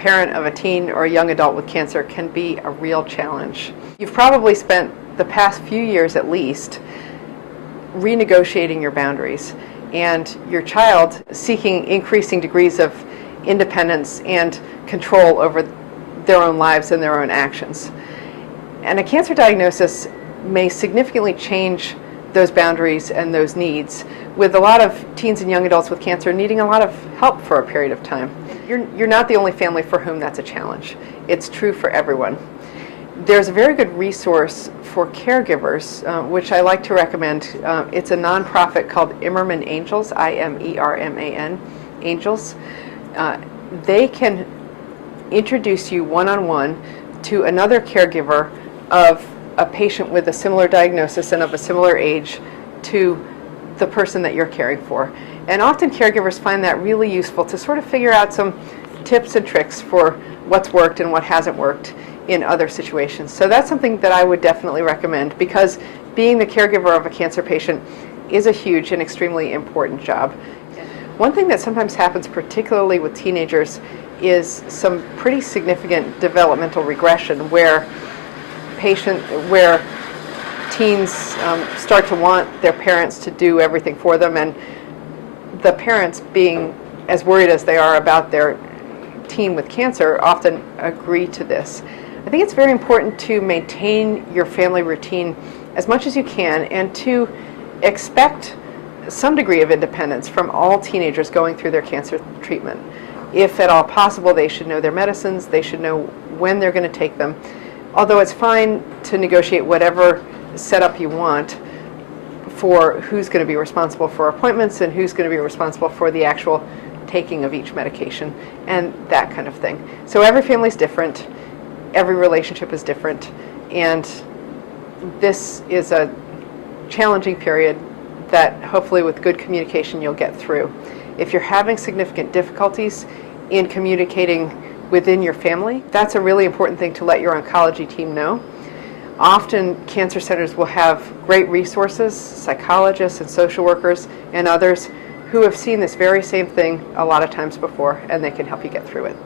parent of a teen or a young adult with cancer can be a real challenge. You've probably spent the past few years at least renegotiating your boundaries, and your child seeking increasing degrees of independence and control over their own lives and their own actions. And a cancer diagnosis may significantly change those boundaries and those needs, with a lot of teens and young adults with cancer needing a lot of help for a period of time. You're not the only family for whom that's a challenge. It's true for everyone. There's a very good resource for caregivers, which I like to recommend. It's a nonprofit called Imerman Angels, I-M-E-R-M-A-N, Angels. They can introduce you one-on-one to another caregiver of a patient with a similar diagnosis and of a similar age to the person that you're caring for. And often caregivers find that really useful to sort of figure out some tips and tricks for what's worked and what hasn't worked in other situations. So that's something that I would definitely recommend, because being the caregiver of a cancer patient is a huge and extremely important job. One thing that sometimes happens, particularly with teenagers, is some pretty significant developmental regression where teens start to want their parents to do everything for them, and the parents, being as worried as they are about their teen with cancer, often agree to this. I think it's very important to maintain your family routine as much as you can, and to expect some degree of independence from all teenagers going through their cancer treatment. If at all possible, they should know their medicines, they should know when they're going to take them. Although it's fine to negotiate whatever setup you want for who's going to be responsible for appointments and who's going to be responsible for the actual taking of each medication and that kind of thing. So every family's different, every relationship is different, and this is a challenging period that hopefully with good communication you'll get through. If you're having significant difficulties in communicating within your family, that's a really important thing to let your oncology team know. Often cancer centers will have great resources, psychologists and social workers and others who have seen this very same thing a lot of times before, and they can help you get through it.